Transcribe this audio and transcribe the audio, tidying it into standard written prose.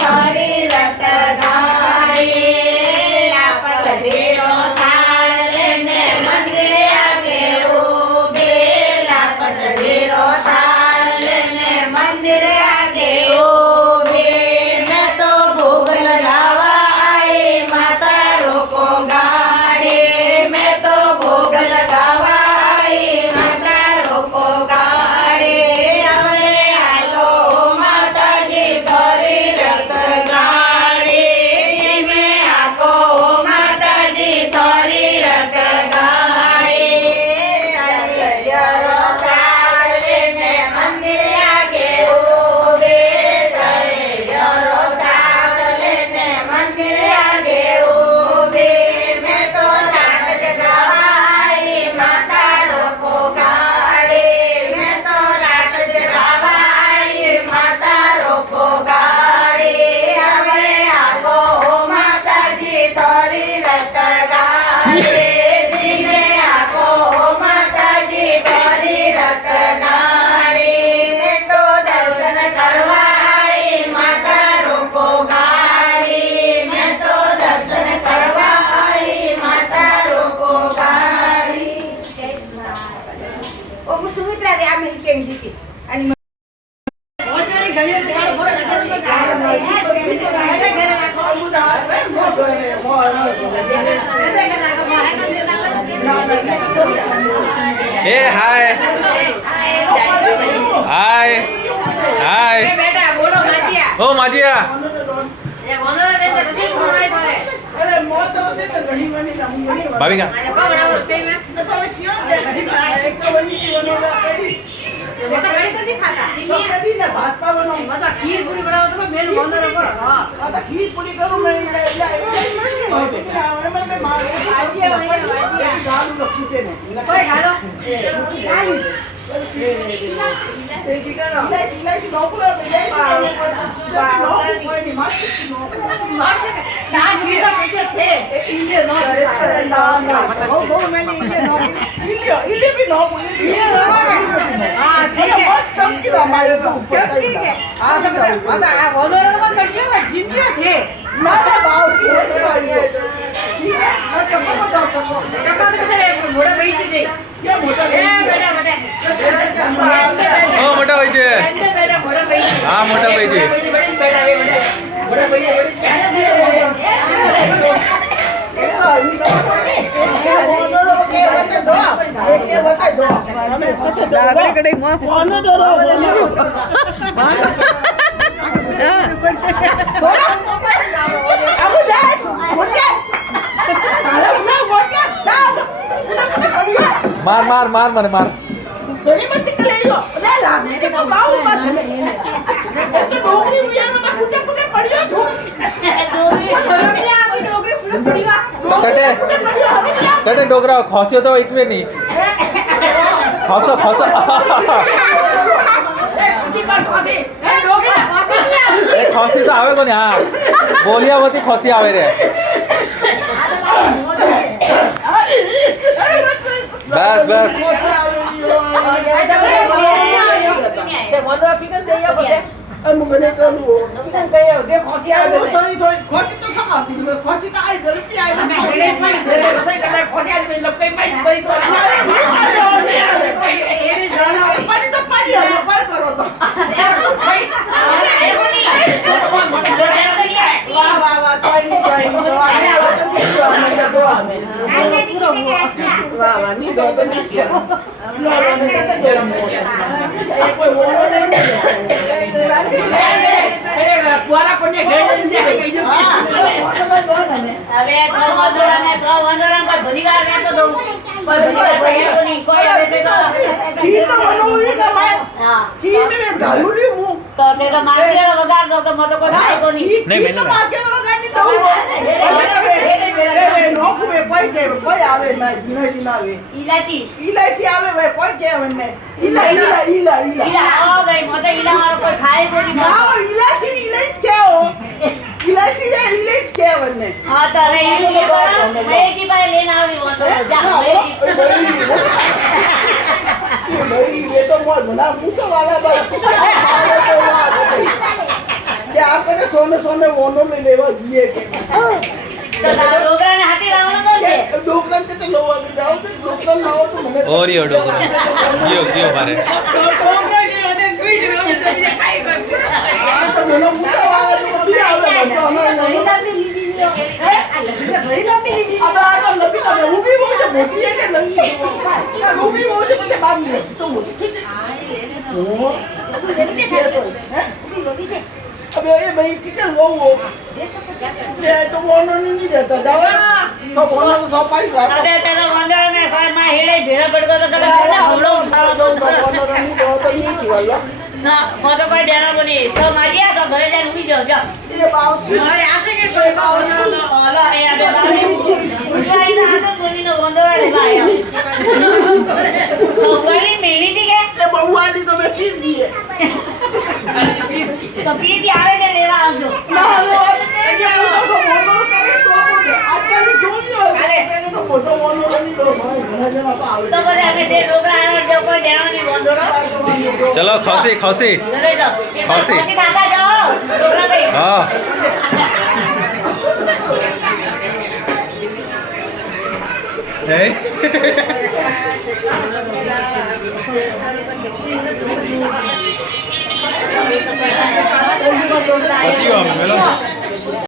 ધરી રત ગાડી પસરીરો થાળ લઈને મંદિરે આગે ઉભી પસરીરો થાળ લઈને મંદિરે આગે ઉભી મેં તો ભોગ લગાવા આઈ માતા રોકો ગાડી મેં તો ભોગ લગાવા આઈ માતા રોકો ગાડી અમને હાલો માતાજી ધરી રત ગાડી મેં આકો માતાજી ધરી રત ગાડી હરિયરો સાગરીને મંદિરે આગે ઉભી હરિયરો સાગરીને મંદિરે આગે ઉભી મેં તો રાત જગાવા આઈ માતા રોકો ગાડી મેં તો રાત જગાવા આઈ માતા રોકો ગાડી હવે આવો માતાજી ધરી રત ગાડી ધીમે આવો માતાજી ધરી રત ગાડી મેં તો દર્શન કરવા આઈ માતા રોકો ગાડી મેં તો દર્શન કરવા આઈ માતા રોકો ગાડી ઓ સુમિત્રા રે આ મેં કેમ દીધી અને ઓચડી ઘડી તેવાળો ફરક એ હાય હાય હાય બેટા બોલો માજીયા ઓ માજીયા એ વંદના દે તો રસી ખવડાઈ પડે અરે મોત દે તો ઘણી બની સામુની ભાવિકા આજે કો બનાવો રસોઈ માં તો હવે કયો દે ઘણી એક તો બની બનાવવા કરી वो तो घड़ी तो नहीं खाता તો કરી ને ભાત પાવાનો मतलब खीर पूरी बनाओ तो मेन बंद रखो हां આ તો ખીર પૂરી કરું મેં એટલે મને માર વાજીયા ગાલ લખી દે ને કોઈ હાલો ઇલાયચી નોકરો દે કોઈ ની માર ના જીતો પીછે થે ઇલે નો બહુ મેને ઇલે નો ઇલે ભી નો हां ठीक है ચમકીલા મારે તો ठीक है हां तो आ वोनर तो कटियो में जिंदियो थे મારા ભાવ છે टका से मोड़ा बेच दे કે મોટા ए बेटा बेटा ઓ મોટા ભાઈ છે बेटा बेटा मोड़ा बेच હા મોટા ભાઈ છે बेटा मोड़ा बेच માર માર માર મને માર ઘણી બધી કલેરીઓ લે લાગે કે બાઉ માં તો ડોગરી ઉયા મને ફૂટે ફૂટે પડ્યો છું કટે કટે ડોગરા ખોસ્યો તો એક વે નહીં ખોસો ખોસો એ ખોસી તો આવે કોને હા બોલિયા હોતી ખોસી આવે રે બસ બસ મને તો चिकन कहियो दे खोसी आवे दे થોડી થોડી ખોચી તો સકાતી મે ખોચી તો આઈ ઝડપી આઈ मैं घरे रसोई करता खोसी आवे में लपके में बड़ी तो પાણી તો પાણી હવે પર કરો તો વાહ વાહ વાહ કોઈ નહીં વાહ વાહ ની દો તો નહીં કોઈ બોલો નહીં પુઆરા પડને ઘરે જઈને કહી દો હવે તો વંદોરાને તો વંદોરાને કોઈ ભલીવાર રહેતો દઉં કોઈ ભલીવાર રહેતો નહીં કોઈ હવે તો ખીર તો બનાવી ને માય હા ખીર મે ગાલું લ્યું હું તો તે તો માર્કેટ વગાડ દો તો મતો કોઈ ખાય તો નહીં નહીં ખીર તો માર્કેટ વગાડની દઉં નોખું એ કોઈ આવે ના ધીરે આવે ઈલાચી ઇલાયચી આવે ભાઈ કોઈ કે મને ઈલા ઈલા ઓ ભાઈ મોટે ઈલા વાળો કોઈ ખાય તો નહીં ના ઇલાયચી કેવો ઇલાયચી ને ઇલાયચ કેવને હા તો રે ઈલું કે મેકી ભાઈ લેન આવી મોટો જા ભાઈ ये तो बहुत बड़ा पूछो वाला भाई क्या आपने છોકરાઓને સોને વોનો લઈ લેવા જઈએ કે તો તારા છોકરાને હાથી લાવવાનો કોણ છે? ડોકરાને તે લોવા દે જાવ તો ડોકરા લાવો તો મને ઓરિયો ડોકરો ગયો મારે આ તો મને મુકા વાળા બી આવે બધા ઘણી લાંબી લીધી ની હે આ લગી ઘણી લાંબી લીધી અબે આ તો લપી તમે ઊભી બહુ છે મોટી છે કે નહીં આ ઊભી બહુ છે પછી બાપ ને તો મોટી છે અબે એ ભાઈ કિતને વો ये तो वोनो नहीं देता जाओ तो वोनो तो सब पाई रहा અરે તારો વાંદરો ને કોઈ માં હેડે ભેળા પડતો તો કદાચ તને હુમલો ઉઠાડો દઉં તો. नहीं दो तो नहीं किया ના હું તો કોઈ ડેરા બની તો મારી આ તો ઘરે જઈને ઊંઘી જાઓ જાઓ. ये बाउसी મારે આશે કે કોઈ બાવ ઓલા એ આ બે બાને ઉઠાઈ ના તો બોલીનો વાંદરો લેવા આવ્યા. તો ગળી મેલી હતી કે ये बहुआली तो मैं पीस दिए તો પીટી આવે છે લેવા આવજો. ना वो ये तो वोनो करे तो बोले आजकल जो नहीं हो अरे तो फोटो वोनो नहीं दो भाई घर जना तो आवे તો પછી અમે તે ડોકરા આવ્યો જો કોઈ ડેરા ની વાંદરો ચલો ખસી ઘરે જાઓ. ખસી. પછી ખાતા જાઓ ડોકરા ભાઈ. હા હે પતી ગયો મેલો